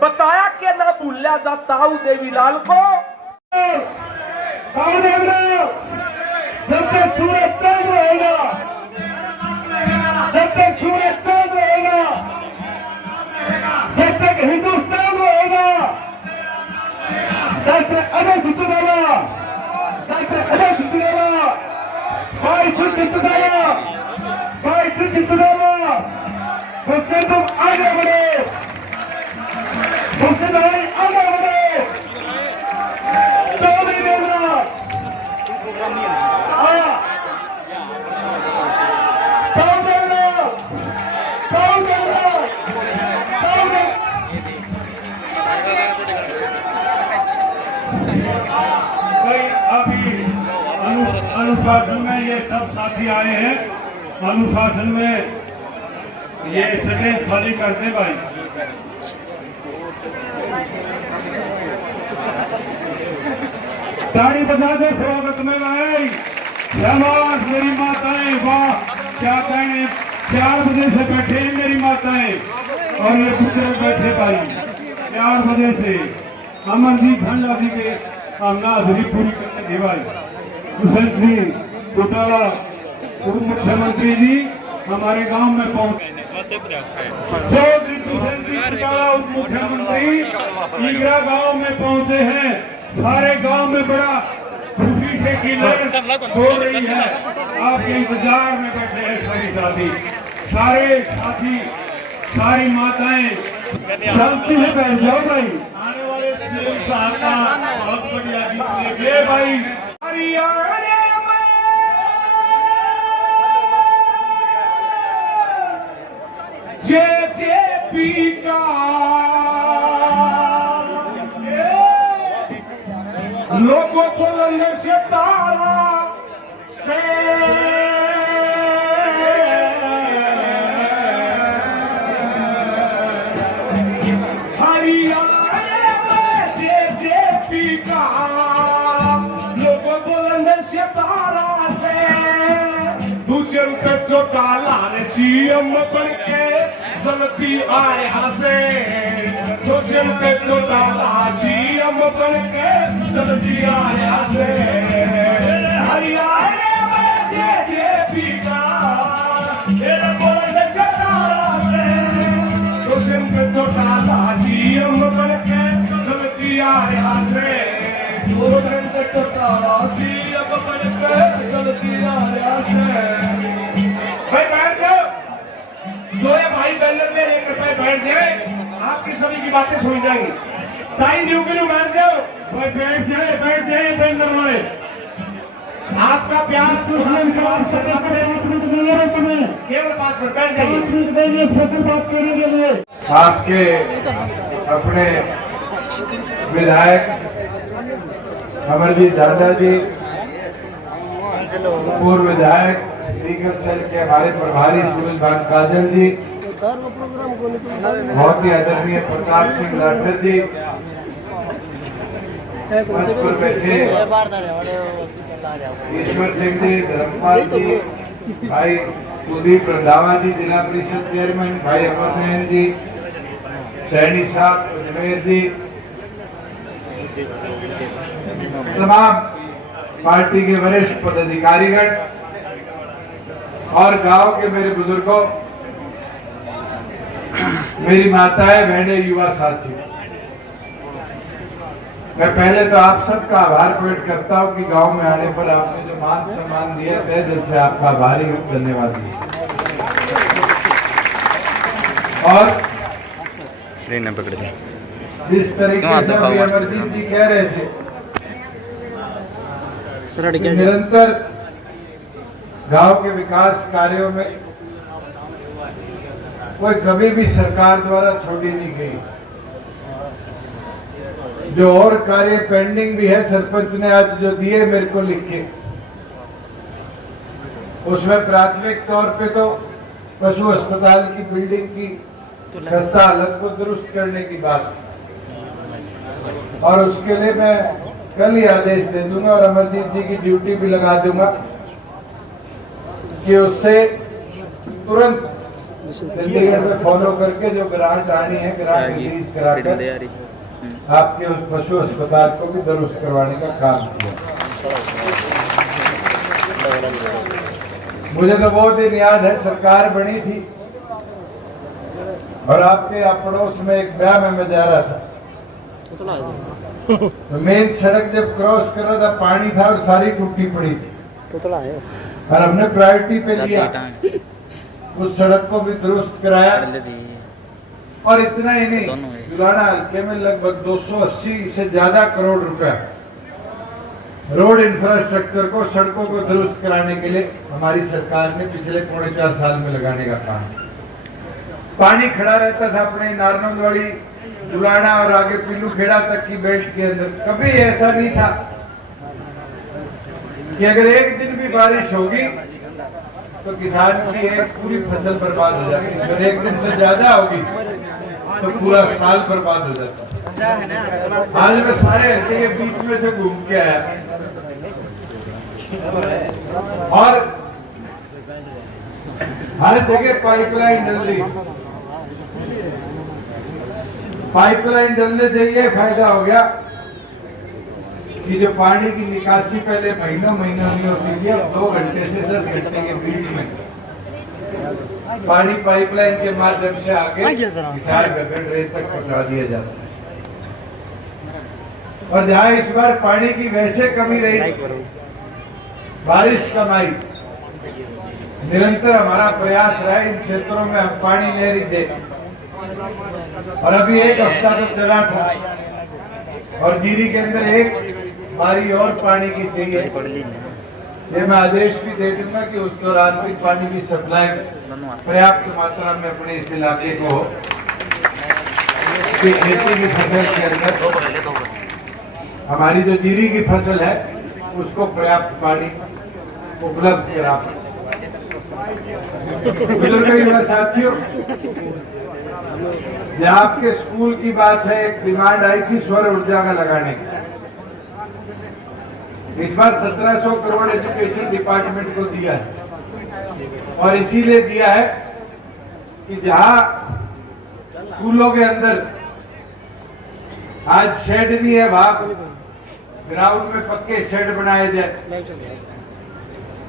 बताया कि ना भूलिया जा ताऊ देवी लाल को। जब तक सूरज चांद रहेगा, जब तक सूरज चांद रहेगा, जब तक हिंदुस्तान रहेगा, डॉक्टर अजय सिंह डॉक्टर अजय सिंह भाई चित्तदारा, भाई चित्तदारा, मुझसे तुम आगे बढ़ो, मुझसे भाई आगे बढ़ो। चौधरी देवराज आया, अनुशासन में ये सब साथी आए हैं, अनुशासन में ये स्टेज खाली करते भाई। ताड़ी बजा दे स्वागत में भाई। शाबाश मेरी माताएं, वाह क्या कहें, 4 बजे से बैठे हैं मेरी माताएं और ये पुत्र बैठे भाई 4 बजे से। अमरजीत भंडा जी के हाजिरी पूरी करने भाई। हुसैन जी चौटाला उप मुख्यमंत्री जी हमारे गांव में पहुंचे। चौधरी हुसैन जी चौटाला उप मुख्यमंत्री ईगरा गांव में पहुंचे हैं। सारे गांव में बड़ा खुशी से की लहर हो रही है। आपके इंतजार में बैठे हैं सभी साथी, सारे साथी, सारी माताएं। शांति से बैठ जाओ भाई। आने वाले सीएम साहब का बहुत बढ़िया गीत ये भाई। हरियाणा में जेजेपी का लोगों को लंदन से तारा से हरियाणा में जेजेपी का लोगों को लंदन से तारा से दूसरे पे चौटाला रे सीएम बन के जलती आए हंसे। दूसरे पे चौटाला सीएम बन के जलती आए हंसे। हरियाणा में जेजेपी का तेरे बोलने से तारा से दूसरे पे चौटाला सीएम बन के जलती आए हंसे। दूसरे पे चौटाला सीएम बन के जलती आए हंसे। भाई बैठ जाओ, जो ये भाई बैनर में लेकर बैठ जाए, आपकी सभी की बातें सुनी जाएंगी। ताई न्यू के न्यू बैठ जाओ, भाई बैठ जाए बैनर वाले। आपका प्यार केवल 5 मिनट बैठ जाइए। स्पेशल बात करने के लिए आपके अपने विधायक अमरजीत ढांडा जी, पूर्व विधायक लीगल सेल के हमारे प्रभारी सुनील भान काजल जी, बहुत ही आदरणीय प्रताप सिंह लाठर जी, मंच पर बैठे ईश्वर सिंह जी, धर्मपाल जी, भाई कुलदीप रंधावा जी, जिला परिषद चेयरमैन भाई अमरनयन जी, सैनी साहब, अजमेर जी, तमाम पार्टी के वरिष्ठ पदाधिकारीगण और गांव के मेरे बुजुर्गों, मेरी माताएं, बहनें, युवा साथी, मैं पहले तो आप सबका आभार प्रकट करता हूं कि गांव में आने पर आपने जो मान सम्मान दिया, तहे दिल से आपका आभारी हूं, धन्यवाद। और जिस तरीके से अभी अमरजीत जी कह रहे थे, निरंतर गांव के विकास कार्यों में कोई कभी भी सरकार द्वारा छोड़ी नहीं गई। जो और कार्य पेंडिंग भी है, सरपंच ने आज जो दिए मेरे को लिख के, उसमें प्राथमिक तौर पे तो पशु अस्पताल की बिल्डिंग की खस्ता हालत को दुरुस्त करने की बात, और उसके लिए मैं कल ही आदेश दे दूंगा और अमरजीत जी की ड्यूटी भी लगा दूंगा कि उससे तुरंत चंडीगढ़ में फॉलो करके जो ग्रांट आनी है ग्रांट रिलीज कराकर आपके उस पशु अस्पताल को भी दुरुस्त करवाने का काम किया। मुझे तो बहुत दिन याद है, सरकार बनी थी और आपके पड़ोस में एक ब्याह में मैं जा रहा था, तो मेन सड़क जब क्रॉस कर रहा था पानी था और सारी टूटी पड़ी थी और हमने प्रायोरिटी पे लिया, उस सड़क को भी दुरुस्त कराया। और इतना ही नहीं, जुलाना हल्के में लगभग 280 से ज्यादा करोड़ रुपया रोड इंफ्रास्ट्रक्चर को, सड़कों को दुरुस्त कराने के लिए हमारी सरकार ने पिछले 4.5 साल में लगाने का काम। पानी खड़ा रहता था अपने नारनौंदवाड़ी, जुलाना और आगे पिल्लू खेड़ा तक की बेल्ट के अंदर। कभी ऐसा नहीं था कि अगर एक दिन भी बारिश होगी तो किसान की एक पूरी फसल बर्बाद हो जाती, अगर एक दिन से ज्यादा होगी तो पूरा साल बर्बाद हो जाता। आज मैं सारे हल्के के बीच में से घूम के आया और हर जगह पाइपलाइन डल रही। पाइपलाइन डलने से ये फायदा हो गया कि जो पानी की निकासी पहले महीनों नहीं होती थी, अब 2 घंटे से 10 घंटे के बीच में पानी पाइपलाइन के माध्यम से आके किसान गगन रेत तक पहुंचा दिया जाता है। और जहाँ इस बार पानी की वैसे कमी रही, बारिश कम आई, निरंतर हमारा प्रयास रहा इन क्षेत्रों में हम पानी नहरी दे। और अभी 1 हफ्ता तो चला था और जीरी के अंदर एक बारी और पानी की चाहिए। ये मैं आदेश भी दे दूंगा कि उस दौरान भी पानी की सप्लाई पर्याप्त मात्रा में अपने इस इलाके को हो कि खेती की फसल के अंदर हमारी जो जीरी की फसल है उसको पर्याप्त पानी उपलब्ध करा। बुजुर्ग युवा साथियों, जहाँ आपके स्कूल की बात है, एक डिमांड आई थी सौर ऊर्जा का लगाने की। इस बार 1700 करोड़ एजुकेशन डिपार्टमेंट को दिया है और इसीलिए दिया है कि जहां स्कूलों के अंदर आज शेड नहीं है, वहां ग्राउंड में पक्के शेड बनाए जाए,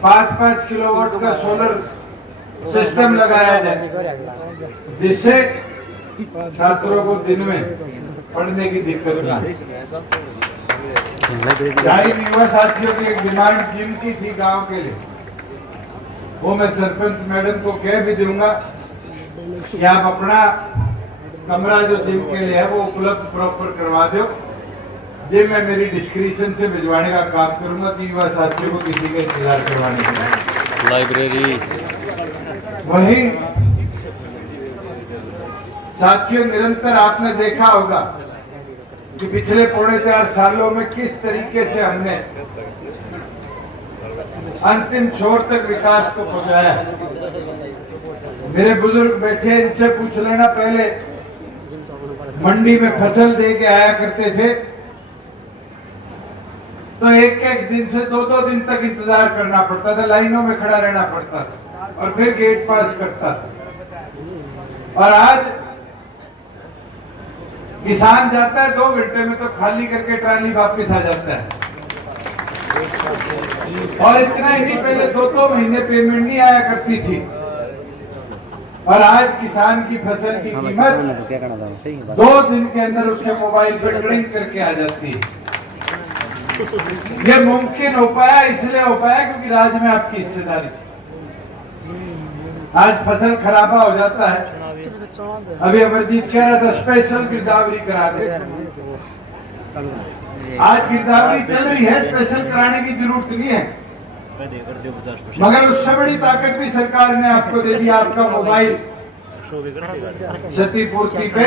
5-5 किलोवाट का सोलर सिस्टम लगाया जाए, जिससे छात्रों को दिन में पढ़ने की दिक्कत ना हो। युवा साथियों की एक डिमांड जिम की थी गांव के लिए, वो मैं सरपंच मैडम को कह भी दूंगा कि आप अपना कमरा जो जिम के लिए है वो उपलब्ध प्रॉपर करवा दो। जिम मैं मेरी डिस्क्रिप्शन से भिजवाने का काम करूंगा कि युवा साथियों को किसी का इंतजार करवाने के लिए। लाइब्रेरी वही साथियों, निरंतर आपने देखा होगा कि पिछले 4.5 सालों में किस तरीके से हमने अंतिम छोर तक विकास को पहुंचाया। मेरे बुजुर्ग बैठे, इनसे पूछ लेना, पहले मंडी में फसल दे के आया करते थे तो एक दिन से 2 दिन तक इंतजार करना पड़ता था, लाइनों में खड़ा रहना पड़ता था और फिर गेट पास करता था। और आज किसान जाता है 2 घंटे में तो खाली करके ट्राली वापस आ जाता है। और इतना ही नहीं, पहले 2 महीने पेमेंट नहीं आया करती थी और आज किसान की फसल की कीमत 2 दिन के अंदर उसके मोबाइल पर ट्रिंक करके आ जाती है। ये मुमकिन हो पाया, इसलिए हो पाया क्योंकि राज्य में आपकी हिस्सेदारी थी। आज फसल खराबा हो जाता है, अभी अमरजीत कह रहा था स्पेशल गिरदावरी करा दे। आज गिरदावरी चल रही है, स्पेशल कराने की जरूरत नहीं है, मगर उससे बड़ी ताकत भी सरकार ने आपको दे दी। आपका मोबाइल क्षतिपूर्ति पे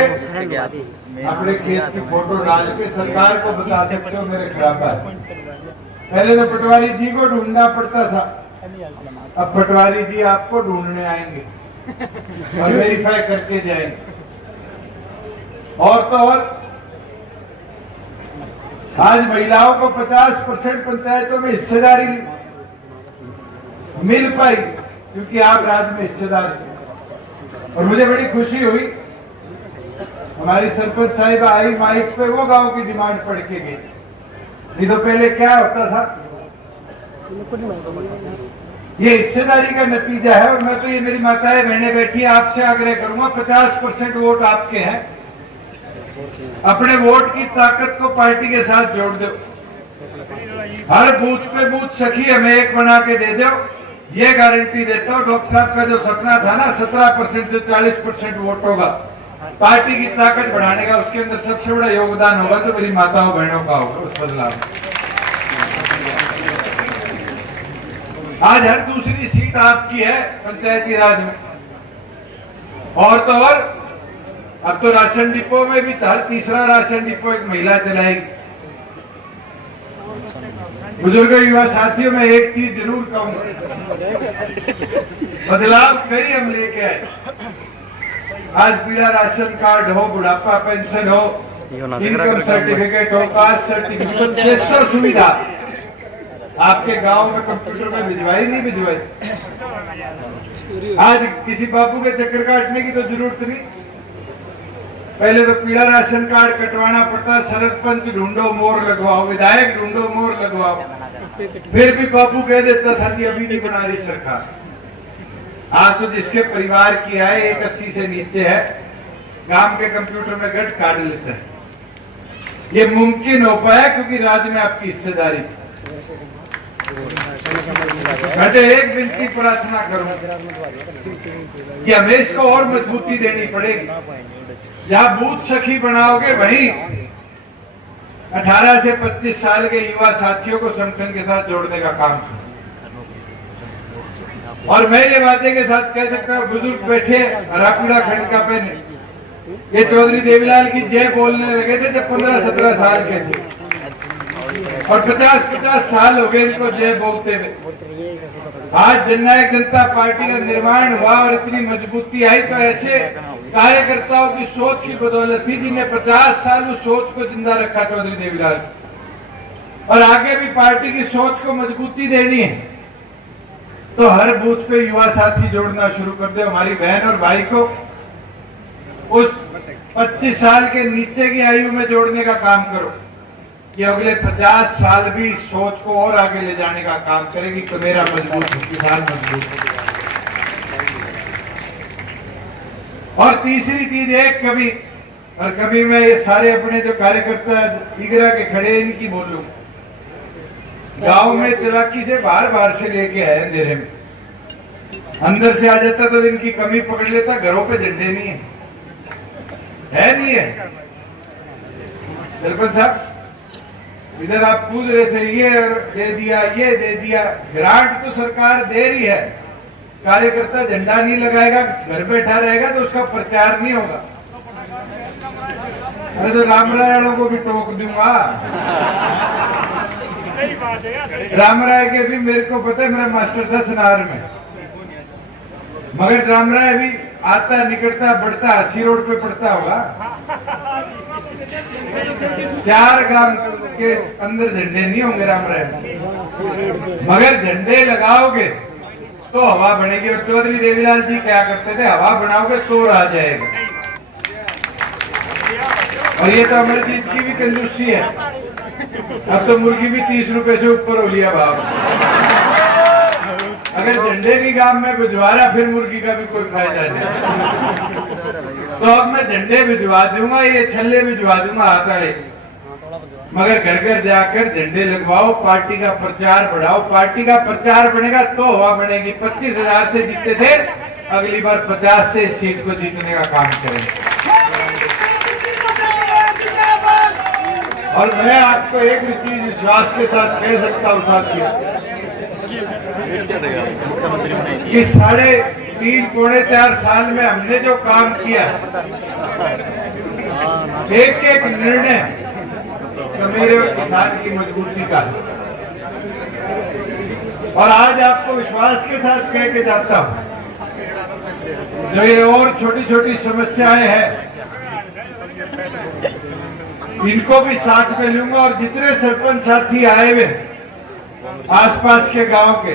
अपने खेत की फोटो डाल के सरकार को बता सकते हो मेरे खराब है। पहले तो पटवारी जी को ढूंढना पड़ता था, अब पटवारी जी आपको ढूंढने आएंगे और वेरीफाई करके जाएंगे। और तो और आज महिलाओं को 50% पंचायतों में हिस्सेदारी मिल पाई क्योंकि आप राज्य में हिस्सेदार थे। और मुझे बड़ी खुशी हुई, हमारी सरपंच साहिबा आई माइक पे वो गांव की डिमांड पढ़ के गई। नहीं तो पहले क्या होता था, ये हिस्सेदारी का नतीजा है। और मैं तो ये मेरी माताएं बहनें बैठी आपसे आग्रह करूंगा, 50% वोट आपके हैं, अपने वोट की ताकत को पार्टी के साथ जोड़ दो। हर बूथ पे बूथ सखी हमें एक बना के दे दो, ये गारंटी देता हूं। डॉक्टर साहब का जो सपना था ना 17% से 40% वोट होगा पार्टी की ताकत बढ़ाने का, उसके अंदर सबसे बड़ा योगदान होगा तो मेरी माताओं बहनों का होगा उस बदलाव। आज हर दूसरी सीट आपकी है पंचायती राज में, और तो और अब तो राशन डिपो में भी हर तीसरा राशन डिपो एक महिला चलाएगी। बुजुर्ग युवा साथियों, में एक चीज जरूर कहूंगा, बदलाव कई हम लेके आए। आज पीला राशन कार्ड हो, बुढ़ापा पेंशन हो, इनकम सर्टिफिकेट हो, कास्ट सर्टिफिकेट, 600 सुविधा आपके गांव में कंप्यूटर में भिजवाई नहीं भिजवाई। आज किसी बापू के चक्कर काटने की तो जरूरत नहीं, पहले तो पीला राशन कार्ड कटवाना पड़ता, सरपंच ढूंढो मोर लगवाओ, विधायक ढूंढो मोर लगवाओ, फिर भी बापू कह देता था कि अभी नहीं बना रही सरकार। आज तो जिसके परिवार की आय 180 से नीचे है, गांव के कंप्यूटर में गट काट लेता है। ये मुमकिन हो पाया क्योंकि राज्य में आपकी हिस्सेदारी थी। मैं तो एक विनती प्रार्थना करूं कि हमें इसको और मजबूती देनी पड़ेगी। जहां बूथ सखी बनाओगे वहीं 18 से 25 साल के युवा साथियों को संगठन के साथ जोड़ने का काम करो। और मैं ये वादे के साथ कह सकता हूं, बुजुर्ग बैठे हरापीड़ा खंड का पहने, ये चौधरी देवीलाल की जय बोलने लगे थे जब 15-17 साल के थे, और 50-50 साल हो गए इनको जय बोलते हुए। आज जननायक जनता पार्टी का निर्माण हुआ और इतनी मजबूती आई तो ऐसे कार्यकर्ताओं की सोच की बदौलत थी जिन्हें 50 साल उस सोच को जिंदा रखा चौधरी देवीलाल। और आगे भी पार्टी की सोच को मजबूती देनी है तो हर बूथ पे युवा साथी जोड़ना शुरू कर दो। हमारी बहन और भाई को उस 25 साल के नीचे की आयु में जोड़ने का काम करो कि अगले 50 साल भी सोच को और आगे ले जाने का काम करेगी तो मेरा मजबूत किसान मजबूत। और तीसरी चीज एक कभी, और कभी मैं ये सारे अपने जो कार्यकर्ता इगरा के खड़े इनकी बोल लूं, गांव में चलाकी से बाहर से लेके आए, अंधेरे में अंदर से आ जाता तो इनकी कमी पकड़ लेता। घरों पे झंडे नहीं है नहीं है। सरपंच साहब इधर आप पूछ रहे थे, ये दे दिया ये दे दिया, ग्रांट तो सरकार दे रही है, कार्यकर्ता झंडा नहीं लगाएगा, घर बैठा रहेगा तो उसका प्रचार नहीं होगा। अरे तो रामराय वालों को भी टोक दूंगा। रामराय के भी मेरे को पता है, मेरा मास्टर था सनार में, मगर रामराय भी आता निकलता बढ़ता हसी रोड पे पड़ता होगा। 4 ग्राम के अंदर झंडे नहीं होंगे रामराय में, मगर झंडे लगाओगे तो हवा बनेगी। और चौधरी देवीलाल जी क्या करते थे, हवा बनाओगे तो आ जाएगा। और ये तो अमरजीत की भी कंजूसी है, अब तो मुर्गी भी 30 रुपए से ऊपर हो लिया भाव। अगर झंडे की गांव में भिजवा रहा फिर मुर्गी का भी कोई फायदा नहीं। तो अब मैं झंडे भिजवा दूंगा, ये छल्ले भिजवा दूंगा हाथ वाले, मगर घर घर जाकर झंडे लगवाओ, पार्टी का प्रचार बढ़ाओ। पार्टी का प्रचार बनेगा तो हवा बनेगी। 25,000 से जीते थे, अगली बार 50 से इस सीट को जीतने का काम करेंगे। और मैं आपको एक भी चीज विश्वास के साथ कह सकता हूँ साथियों कि 3.25-4 साल में हमने जो काम किया, एक एक निर्णय तो मेरे और किसान की मजबूती का है। और आज आपको विश्वास के साथ कह के जाता हूं, जो ये और छोटी छोटी समस्याएं हैं इनको भी साथ में लूंगा और जितने सरपंच साथी आए हुए आसपास के गांव के,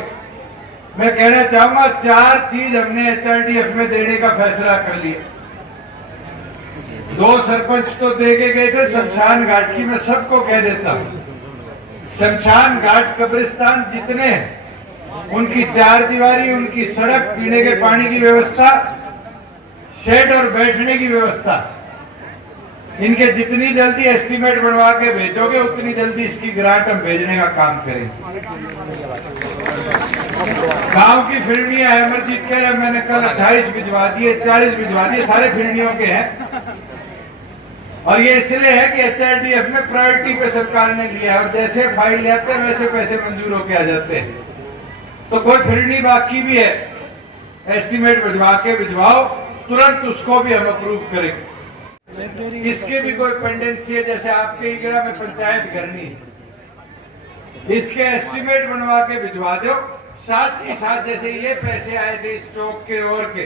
मैं कहना चाहूंगा 4 चीज हमने एचआरडीएफ में देने का फैसला कर लिया। 2 सरपंच तो दे के गए थे शमशान घाट की, मैं सबको कह देता हूं शमशान घाट कब्रिस्तान जितने हैं उनकी 4 दीवारी, उनकी सड़क, पीने के पानी की व्यवस्था, शेड और बैठने की व्यवस्था, इनके जितनी जल्दी एस्टीमेट बनवा के भेजोगे उतनी जल्दी इसकी ग्रांट हम भेजने का काम करेंगे। गांव की फिरनियां है, अमरजीत कह रहे मैंने कल 28 भिजवा दिए, 40 भिजवा दिए, सारे फिरनियों के हैं। और ये इसलिए है कि एचआरडीएफ में प्रायोरिटी पे सरकार ने लिया है और जैसे फाइल ले आते हैं वैसे पैसे मंजूर होके आ जाते हैं। तो कोई फिरनी बाकी भी है, एस्टीमेट भिजवा के भिजवाओ, तुरंत उसको भी हम अप्रूव करेंगे। इसके भी कोई पेंडेंसी है, जैसे आपके इगरा में पंचायत करनी है, इसके एस्टीमेट बनवा के भिजवा दो। साथ ही साथ जैसे ये पैसे आए थे इस चौक के और के,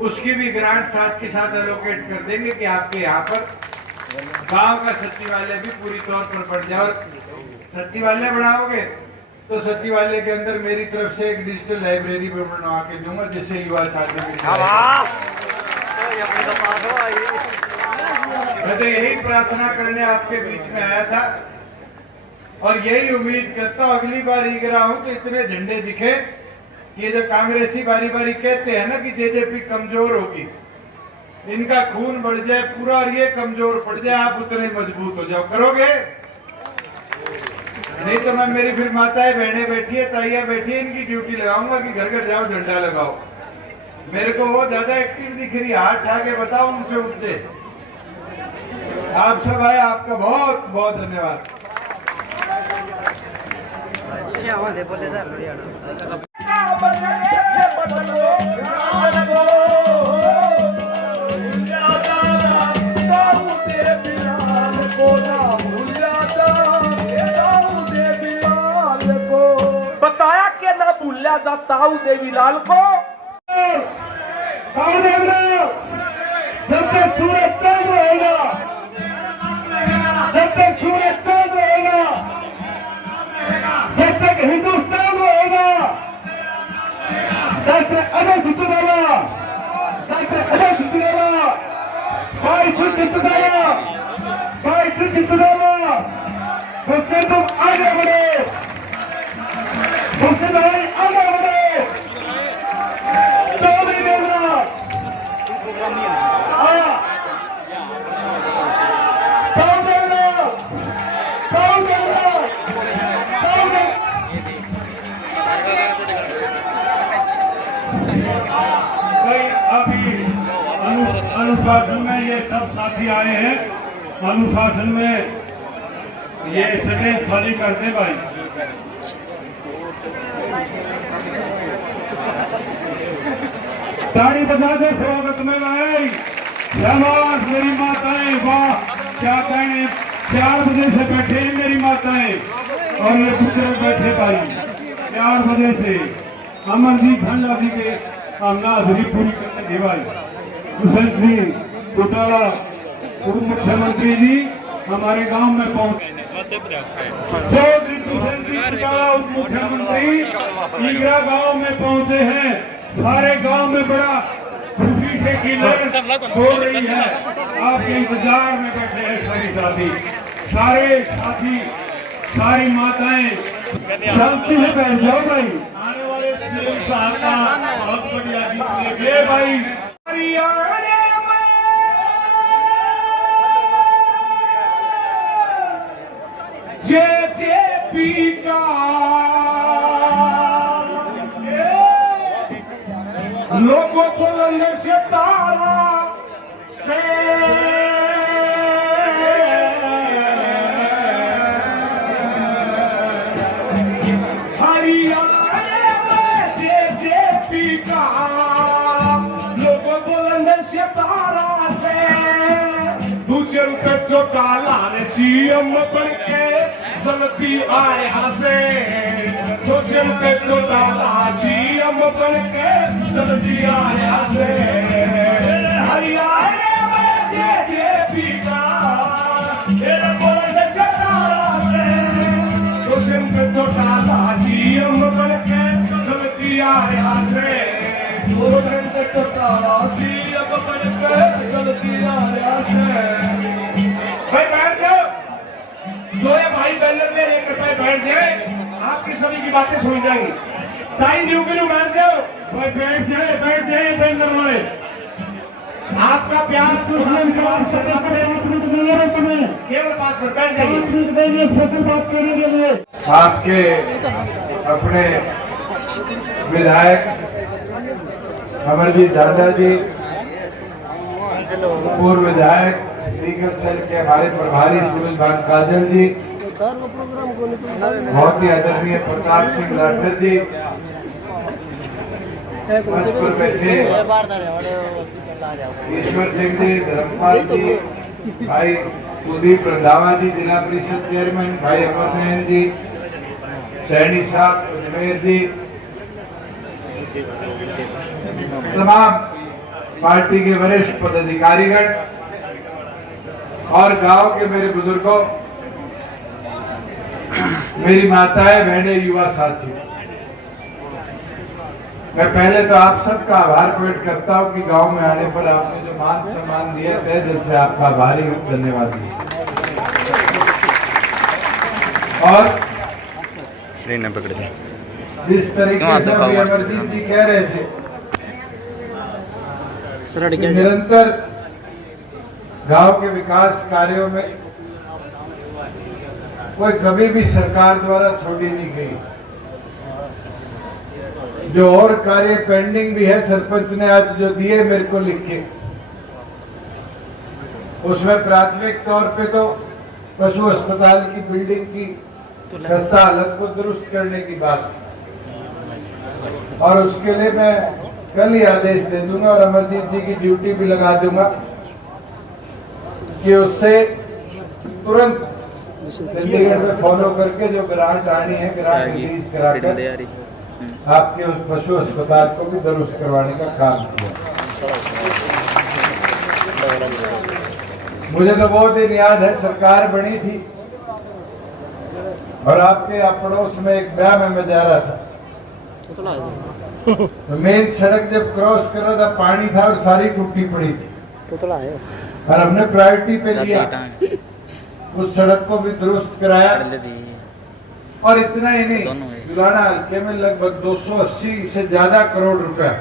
उसकी भी ग्रांट साथ के साथ एलोकेट कर देंगे कि आपके यहाँ पर गांव का सचिवालय भी पूरी तौर पर बढ़ जाए। सचिवालय बनाओगे तो सचिवालय के अंदर मेरी तरफ से एक डिजिटल लाइब्रेरी भी बनवा के दूंगा, जिससे युवा साथियों मैं तो यही प्रार्थना करने आपके बीच में आया था और यही उम्मीद करता हूं अगली बार ईगरा हूं तो इतने झंडे दिखे कि जो कांग्रेसी बारी बारी कहते हैं ना कि जेजेपी कमजोर होगी, इनका खून बढ़ जाए पूरा और ये कमजोर पड़ जाए, आप उतने मजबूत हो जाओ। करोगे? नहीं तो मैं मेरी फिर माताएं बहनें बैठी है, ताइयां बैठी है, इनकी ड्यूटी लगाऊंगा कि घर घर जाओ झंडा लगाओ। मेरे को वो ज्यादा एक्टिव दिख रही, हाथ उठा के बताओ उनसे उनसे। आप सब आए, आपका बहुत बहुत धन्यवाद। बताया कि ना भूलिया जा ताऊ देवी लाल को। जब तक सूरज चांद रहेगा, जब तक सूरज चांद रहेगा, जब तक हिंदुस्तान रहेगा, डॉक्टर अजय सिंह भाई मुझसे तुम आगे बढ़ो, मुझसे भाई आगे बढ़ो। चौधरी देवनाथ अनुशासन में ये सब साथी आए हैं, अनुशासन में ये स्टेज खाली करते भाई। ताड़ी बजा दे स्वागत में भाई। शाबाश मेरी माताएं, वाह क्या कहने, 4 बजे से बैठे हैं मेरी माताएं और ये बुजुर्ग बैठे भाई 4 बजे से। अमरजीत भंडा जी के नाजरी पूरी करने भाई। हुसैन सिंह चौटाला उप मुख्यमंत्री जी हमारे गांव में पहुंचे। चौधरी हुसैन सिंह चौटाला उप मुख्यमंत्री ईगरा गांव में पहुंचे हैं। सारे गांव में बड़ा खुशी से की लहर हो रही है। आपके इंतजार में बैठे हैं सभी साथी, सारे साथी, सारी माताएं। शांति से बैठ जाओ भाई। आने वाले सीएम साहब का बहुत बढ़िया गीत ये भाई जेजेपी का लोगों बुलंद से तारा से हरियाणा में जेजेपी का लोगों बुलंद से तारा से दूसरे पे चौटाला ने सीएम बन के चलती आए हंसे, दूसरे पे चौटाला सीएम बन के चलती आए हंसे। हरियाणा में जेजेपी का बैठ जाए, आपकी सभी की बातें सुनी जाएंगी। ताई न्यू के न्यू बैठ जाओ। भाई बैठ जाए बंदर भाई। आपका प्यार आशीर्वाद सब केवल 5 मिनट बैठ जाइए। स्पेशल बात करने के लिए आपके अपने विधायक अमरजीत ढांडा जी, पूर्व विधायक लीगल सेल के हमारे प्रभारी सुनील भान काजल जी, बहुत ही आदरणीय प्रताप सिंह लाठर जी, मंच पर बैठे ईश्वर सिंह जी, धर्मपाल जी, भाई कुलदीप रंधावा जी, जिला परिषद चेयरमैन भाई अमर नयन जी, सैनी साहब, अजमेर जी, तमाम पार्टी के वरिष्ठ पदाधिकारीगण और गांव के मेरे बुजुर्गों, मेरी माताएं, बहनें, युवा साथी, मैं पहले तो आप सबका आभार प्रकट करता हूं कि गांव में आने पर आपने जो मान सम्मान दिया, तहे दिल से आपका आभारी हूं, धन्यवाद। और जिस तरीके से अभी अमरजीत जी कह रहे थे कि निरंतर गांव के विकास कार्यों में कोई कभी भी सरकार द्वारा छोड़ी नहीं गई। जो और कार्य पेंडिंग भी है, सरपंच ने आज जो दिए मेरे को लिख के, उसमें प्राथमिक तौर पे तो पशु अस्पताल की बिल्डिंग की खस्ता हालत को दुरुस्त करने की बात, और उसके लिए मैं कल ही आदेश दे दूंगा और अमरजीत जी की ड्यूटी भी लगा दूंगा कि उससे तुरंत चंडीगढ़ में फॉलो करके जो ग्रांट आनी है, ग्रांट रिलीज कराकर आपके उस पशु अस्पताल को भी दुरुस्त करवाने का काम किया। मुझे तो बहुत दिन याद है, सरकार बनी थी और आपके पड़ोस में एक ब्याह में मैं जा रहा था, तो मेन सड़क जब क्रॉस कर रहा था, पानी था और सारी टूटी पड़ी थी, और हमने प्रायोरिटी पे लिया, उस सड़क को भी दुरुस्त कराया। और इतना ही नहीं, दुलाना हल्के में लगभग 280 से ज्यादा करोड़ रुपया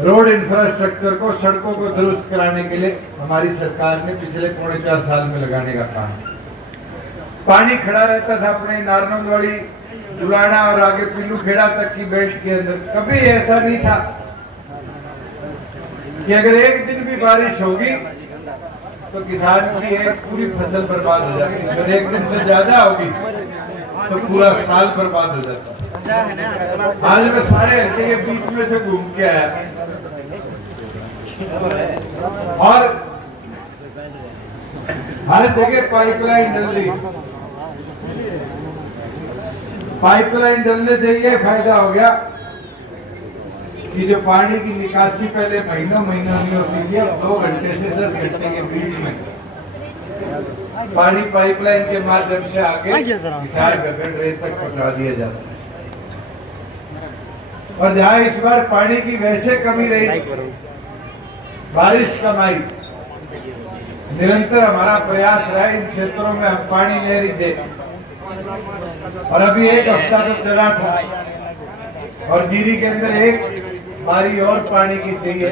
रोड इंफ्रास्ट्रक्चर को, सड़कों को दुरुस्त कराने के लिए हमारी सरकार ने पिछले 4.5 साल में लगाने का काम। पानी खड़ा रहता था अपने नारनौंदवाड़ी, दुलाना और आगे पिल्लू खेड़ा तक की बेल्ट के अंदर। कभी ऐसा नहीं था कि अगर एक दिन भी बारिश होगी तो किसान की एक पूरी फसल बर्बाद हो जाती, अगर एक दिन से ज्यादा होगी तो पूरा साल बर्बाद हो जाता। आज मैं सारे हल्के के बीच में से घूम के आया और हर जगह पाइपलाइन डल रही। पाइपलाइन डलने से ये फायदा हो गया कि जो पानी की निकासी पहले महीनों नहीं होती थी, अब 2 घंटे से 10 घंटे के बीच में पानी पाइपलाइन के माध्यम से आगे किसान गगन रेत तक पहुंचा दिया जाता है। और जहां इस बार पानी की वैसे कमी रही, बारिश कम आई, निरंतर हमारा प्रयास रहा इन क्षेत्रों में हम पानी नहरी दे। और अभी 1 हफ्ता तो चला था और जीरी के अंदर एक बारी और पानी की चाहिए।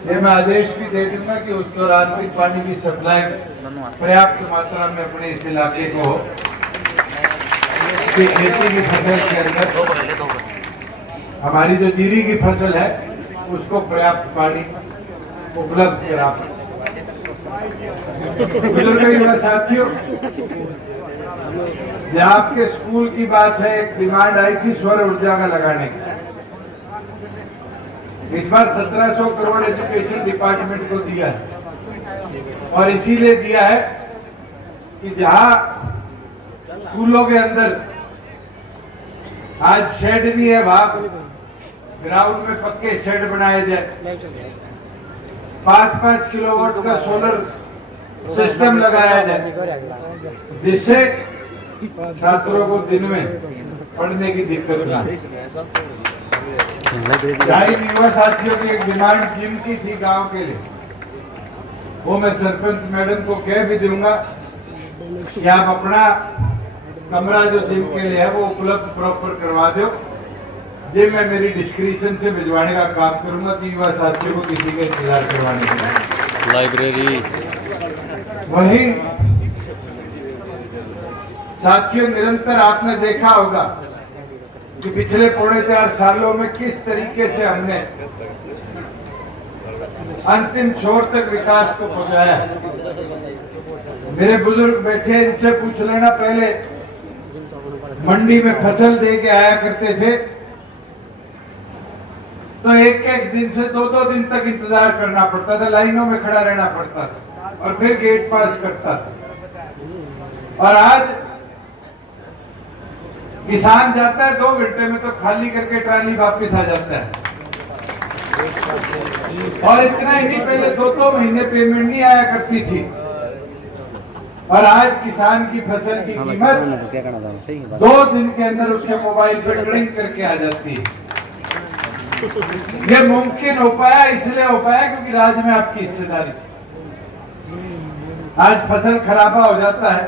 ये मैं आदेश भी दे दूंगा कि उस दौरान भी पानी की सप्लाई पर्याप्त मात्रा में अपने इस इलाके को हो, कि खेती की फसल के अंदर हमारी जो जीरी की फसल है उसको पर्याप्त पानी उपलब्ध करा। बुजुर्ग युवा साथियों, जहाँ आपके स्कूल की बात है, एक डिमांड आई थी सौर ऊर्जा का लगाने की। इस बार 1700 करोड़ एजुकेशन डिपार्टमेंट को दिया है, और इसीलिए दिया है कि जहां स्कूलों के अंदर आज शेड नहीं है, वहां ग्राउंड में पक्के शेड बनाए जाए, 5-5 किलोवाट का सोलर सिस्टम लगाया जाए, जिससे छात्रों को दिन में पढ़ने की दिक्कत नहीं। युवा साथियों की एक डिमांड जिम की थी गांव के लिए, वो मैं सरपंच मैडम को कह भी दूंगा कि आप अपना कमरा जो जिम के लिए है वो उपलब्ध प्रॉपर करवा दो। जिम में मेरी डिस्क्रिप्शन से भिजवाने का काम करूंगा कि युवा साथियों को किसी का इंतजार करवाने के लिए। लाइब्रेरी वही साथियों, निरंतर आपने देखा होगा कि पिछले 4.5 सालों में किस तरीके से हमने अंतिम छोर तक विकास को पहुंचाया। मेरे बुजुर्ग बैठे, इनसे पूछ लेना, पहले मंडी में फसल दे के आया करते थे तो एक दिन से 2 दिन तक इंतजार करना पड़ता था, लाइनों में खड़ा रहना पड़ता था और फिर गेट पास करता था। और आज किसान जाता है 2 घंटे में तो खाली करके ट्राली वापस आ जाता है। और इतना ही नहीं, पहले 2 महीने पेमेंट नहीं आया करती थी और आज किसान की फसल की कीमत 2 दिन के अंदर उसके मोबाइल पर ट्रिंग करके आ जाती है। ये मुमकिन हो पाया, इसलिए हो पाया क्योंकि राज्य में आपकी हिस्सेदारी थी। आज फसल खराबा हो जाता है,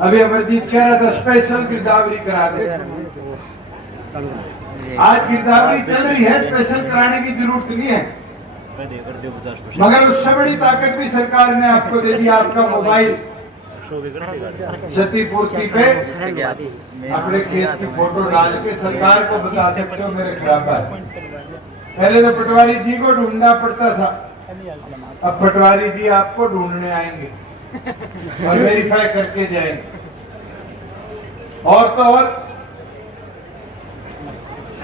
अभी अमरजीत कह रहा था स्पेशल गिरदावरी करा दे। आज गिरदावरी चल रही है, स्पेशल कराने की जरूरत नहीं है, मगर उससे बड़ी ताकत भी सरकार ने आपको दे दी। आपका मोबाइल क्षतिपूर्ति पे अपने खेत की फोटो डाल के सरकार को बता सकते हो मेरे खिलाफ है। पहले तो पटवारी जी को ढूंढना पड़ता था, अब पटवारी जी आपको ढूंढने आएंगे और वेरीफाई करके जाएंगे। और तो और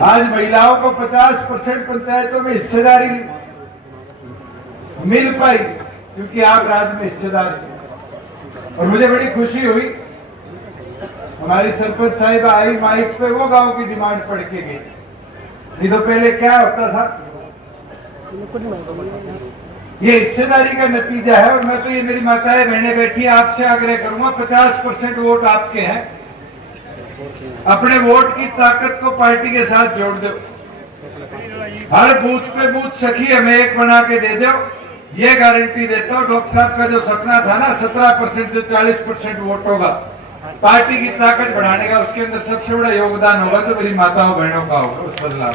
आज महिलाओं को 50% पंचायतों में हिस्सेदारी मिल पाई क्योंकि आप राज्य में हिस्सेदार। और मुझे बड़ी खुशी हुई, हमारी सरपंच साहिबा आई माइक पे, वो गांव की डिमांड पढ़ के गई। नहीं तो पहले क्या होता था, ये हिस्सेदारी का नतीजा है। और मैं तो ये, मेरी माताएं बहनें बैठी, आपसे आग्रह करूंगा 50% वोट आपके हैं, अपने वोट की ताकत को पार्टी के साथ जोड़ दो। हर बूथ पे बूथ सखी हमें एक बना के दे दो। ये गारंटी देता हूँ, डॉक्टर साहब का जो सपना था ना 17% से 40% वोट होगा, पार्टी की ताकत बढ़ाने का, उसके अंदर सबसे बड़ा योगदान होगा तो मेरी माताओं बहनों का होगा उस बदलाव।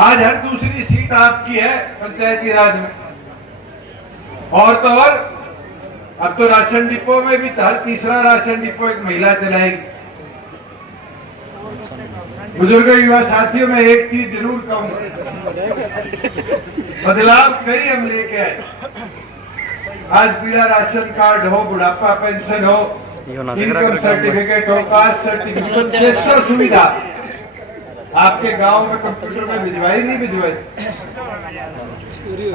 आज हर दूसरी सीट आपकी है पंचायती राज में। और तो और अब तो राशन डिपो में भी हर तीसरा राशन डिपो एक महिला चलाएगी। बुजुर्ग युवा साथियों, में एक चीज जरूर कहूंगा, बदलाव कई हम लेके आए। आज पीला राशन कार्ड हो, बुढ़ापा पेंशन हो, इनकम सर्टिफिकेट हो, कास्ट सर्टिफिकेट, 600 सुविधा आपके गांव में कंप्यूटर में भिजवाई नहीं भिजवाई।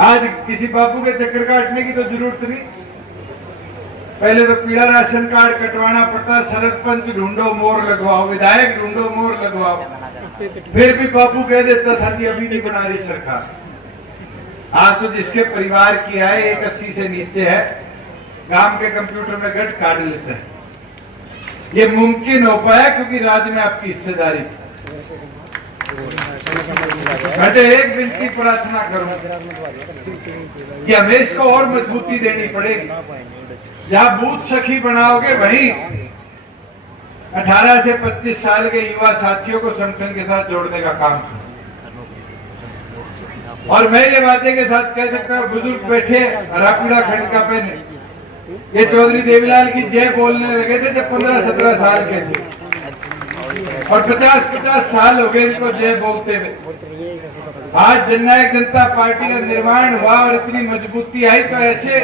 आज किसी बापू के चक्कर काटने की तो जरूरत नहीं, पहले तो पीला राशन कार्ड कटवाना पड़ता, सरपंच ढूंढो मोर लगवाओ, विधायक ढूंढो मोर लगवाओ, फिर भी बापू कह देता था कि अभी नहीं बना रही सरकार। आज तो जिसके परिवार की आय 180 से नीचे है, गांव के कंप्यूटर में गट काट लेता है। ये मुमकिन हो पाया क्योंकि राज्य में आपकी हिस्सेदारी थी। मैं तो एक विनती प्रार्थना करूं कि हमें इसको और मजबूती देनी पड़ेगी। जहां बूथ सखी बनाओगे वहीं 18 से 25 साल के युवा साथियों को संगठन के साथ जोड़ने का काम करो। और मैं ये बातें के साथ कह सकता हूँ, बुजुर्ग बैठे हरापीड़ा खंड का पहने, ये चौधरी देवीलाल की जय बोलने लगे थे जब 15-17 साल के थे, और 50-50 साल हो गए इनको जय बोलते हुए। आज जननायक जनता पार्टी का निर्माण हुआ और इतनी मजबूती आई तो ऐसे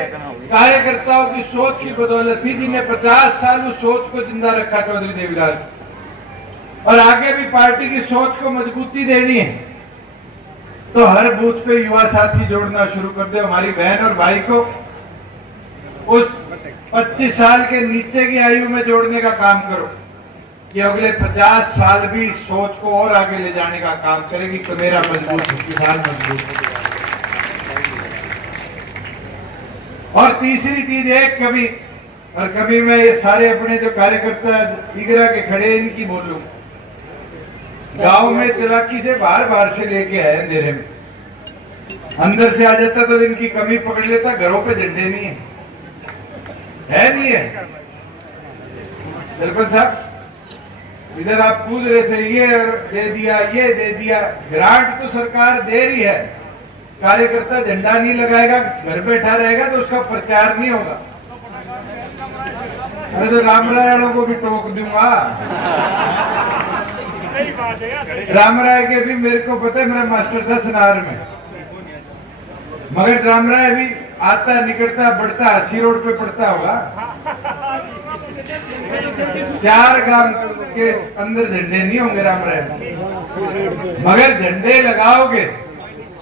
कार्यकर्ताओं की सोच की बदौलत थी जिन्हें 50 साल उस सोच को जिंदा रखा चौधरी देवीलाल। और आगे भी पार्टी की सोच को मजबूती देनी है तो हर बूथ पे युवा साथी जोड़ना शुरू कर दे। हमारी बहन और भाई को उस 25 साल के नीचे की आयु में जोड़ने का काम करो कि अगले 50 साल भी सोच को और आगे ले जाने का काम करेगी तो मेरा मजबूत किसान मजबूत। और तीसरी चीज एक कभी, और कभी मैं ये सारे अपने जो कार्यकर्ता इगरा के खड़े इनकी बोलूं, गांव में चलाकी से बाहर से लेके आए, अंधेरे में अंदर से आ जाता तो इनकी कमी पकड़ लेता, घरों पे झंडे नहीं है। है नहीं है। सरपंच साहब, इधर आप पूछ रहे थे ये दे दिया, ये दे दिया। ग्रांट तो सरकार दे रही है, कार्यकर्ता झंडा नहीं लगाएगा, घर बैठा रहेगा तो उसका प्रचार नहीं होगा। अरे तो रामराय वालों को भी टोक दूंगा। रामराय के भी मेरे को पता है, मेरा मास्टर था सनार में, मगर रामराय भी आता निकलता बढ़ता हसी रोड पे पड़ता होगा। 4 ग्राम के अंदर झंडे नहीं होंगे रामराय में, मगर झंडे लगाओगे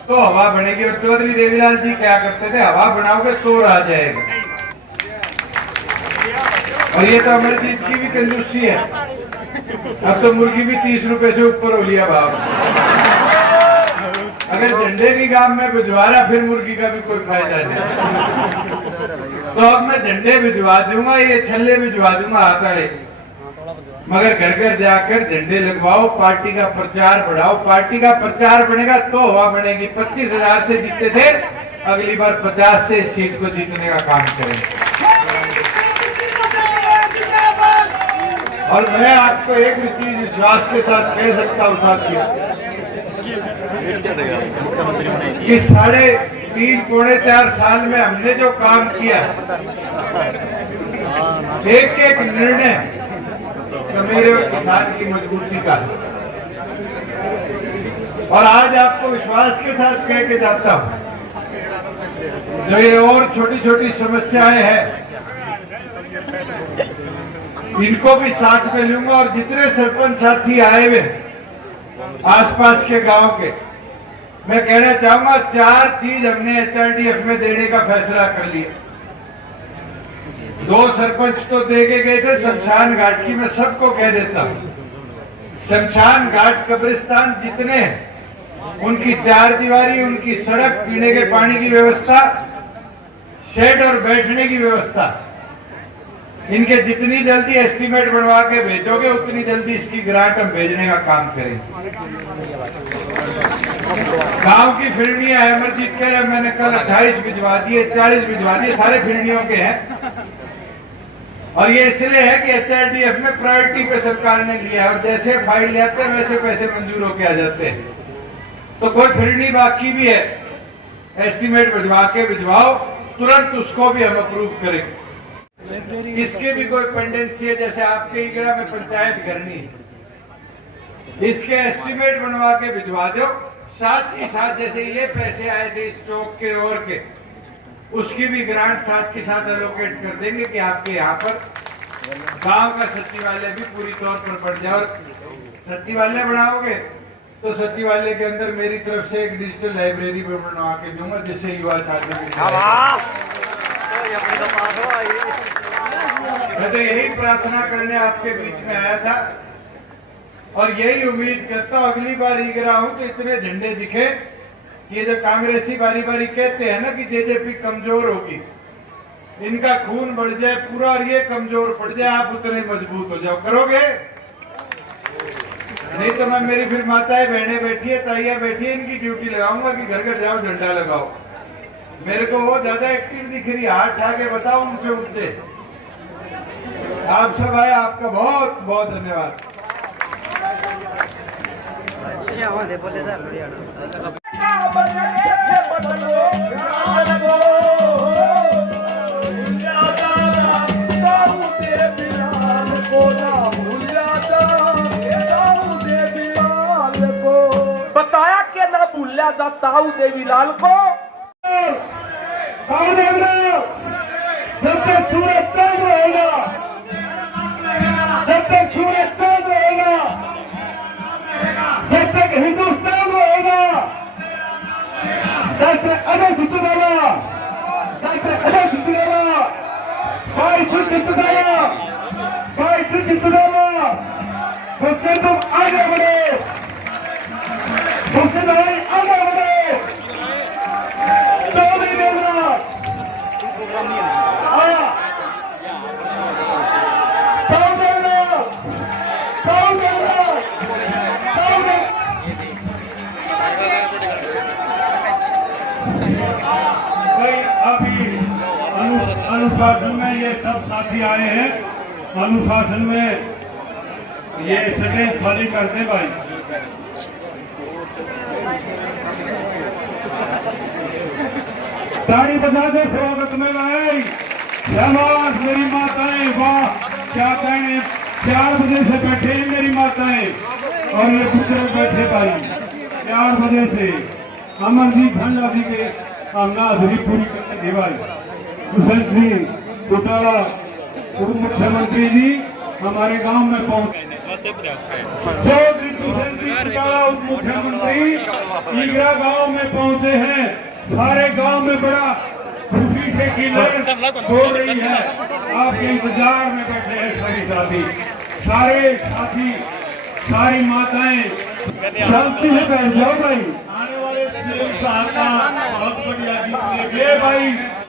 तो हवा बनेगी। और चौधरी देवीलाल जी क्या करते थे, हवा बनाओगे तो आ जाएगा। और ये तो अमरजीत की भी कंजूसी है, अब तो मुर्गी भी 30 रुपए से ऊपर हो लिया भाव। अगर झंडे की गांव में भिजवा रहा, फिर मुर्गी का भी कोई फायदा नहीं। तो अब मैं झंडे भिजवा दूंगा, ये छल्ले भिजवा दूंगा हाथ वाले, मगर घर घर जाकर झंडे लगवाओ, पार्टी का प्रचार बढ़ाओ। पार्टी का प्रचार बढ़ेगा तो हवा बनेगी। 25,000 से जीतते थे, अगली बार 50 से इस सीट को जीतने का काम करेंगे। और मैं आपको एक भी चीज विश्वास के साथ कह सकता हूँ साथियों, कि 3.5 पौने 4 साल में हमने जो काम किया, एक एक निर्णय मेरे और किसान की मजबूती का है। और आज आपको विश्वास के साथ कह के जाता हूं, जो ये और छोटी छोटी समस्याएं हैं इनको भी साथ में लूंगा। और जितने सरपंच साथी आए हुए आसपास के गांव के, मैं कहना चाहूंगा 4 चीज हमने HRDF में देने का फैसला कर लिया। 2 सरपंच तो दे के गए थे शमशान घाट की, मैं सबको कह देता हूं, शमशान घाट कब्रिस्तान जितने उनकी 4 दीवारी, उनकी सड़क, पीने के पानी की व्यवस्था, शेड और बैठने की व्यवस्था, इनके जितनी जल्दी एस्टीमेट बनवा के भेजोगे उतनी जल्दी इसकी ग्रांट हम भेजने का काम करेंगे। गांव की फिरनियां है, अमरजीत कह रहे मैंने कल 28 भिजवा दिए, 40 भिजवा दिए, सारे फिरनियों के हैं। और ये इसलिए है कि HRDF में प्रायोरिटी पे सरकार ने लिया है, और जैसे फाइल ले आते हैं वैसे पैसे मंजूर होके आ जाते हैं। तो कोई फिरनी बाकी भी है, एस्टीमेट भिजवा के भिजवाओ, तुरंत उसको भी हम अप्रूव करेंगे। इसके भी कोई पेंडेंसी है, जैसे आपके इगरा में पंचायत करनी है, इसके एस्टीमेट बनवा के भिजवा दो। साथ ही साथ जैसे ये पैसे आए थे इस चौक के और के, उसकी भी ग्रांट साथ के साथ एलोकेट कर देंगे कि आपके यहाँ पर गांव का सचिवालय भी पूरी तौर पर बढ़ जाए। और सचिवालय बनाओगे तो सचिवालय के अंदर मेरी तरफ से एक डिजिटल लाइब्रेरी भी बनवा के दूंगा, जिससे युवा साथी। मैं तो यही प्रार्थना करने आपके बीच में आया था, और यही उम्मीद करता हूं अगली बार ईगरा हूं तो इतने झंडे दिखे कि ये जो कांग्रेसी बारी बारी कहते हैं ना कि जेजेपी कमजोर होगी, इनका खून बढ़ जाए पूरा और ये कमजोर पड़ जाए, आप उतने मजबूत हो जाओ। करोगे? नहीं तो मैं, मेरी फिर माताएं बहनें बैठी है, ताइयां बैठी है, इनकी ड्यूटी लगाऊंगा कि घर घर जाओ झंडा लगाओ। मेरे को वो ज्यादा एक्टिव दिख रही है, हाथ उठा के बताओ उनसे उनसे। आप सब आए, आपका बहुत बहुत धन्यवाद। बताया कि ना भूलिया जा ताऊ देवीलाल को। जब तक सूरज चांद रहेगा, जब तक सूरज चांद रहेगा, जब तक हिंदुस्तान रहेगा, डॉक्टर अजय सिचुवाला, डॉक्टर अजय सिचुवाला, भाई सिचुवाला, भाई सिचुवाला, मुझसे तुम आगे बढ़ो, मुझसे भाई आगे बढ़ो। चौधरी देवराज अभी अनुशासन में ये सब साथी आए हैं। अनुशासन में ये स्टेज खाली करते भाई। ताड़ी बजा दे स्वागत में भाई। शाबाश मेरी माताएं, वाह क्या कहने। 4 बजे से बैठे हैं मेरी माताएं और ये पुत्र बैठे भाई 4 बजे से। अमरजीत भांजा जी के हम हाजिरी पूरी करने थे भाई। दुष्यंत सिंह चौटाला उप मुख्यमंत्री जी हमारे गांव में पहुंचे। चौधरी दुष्यंत सिंह चौटाला उप मुख्यमंत्री ईगरा गांव में पहुंचे हैं। सारे गांव में बड़ा खुशी से की लहर हो रही है। आपके इंतजार में बैठे हैं सभी साथी, सारे साथी, सारी माताएं। शांति से बैठ जाओ भाई। आने वाले सीएम साहब का बहुत बढ़िया गीत लेके ये भाई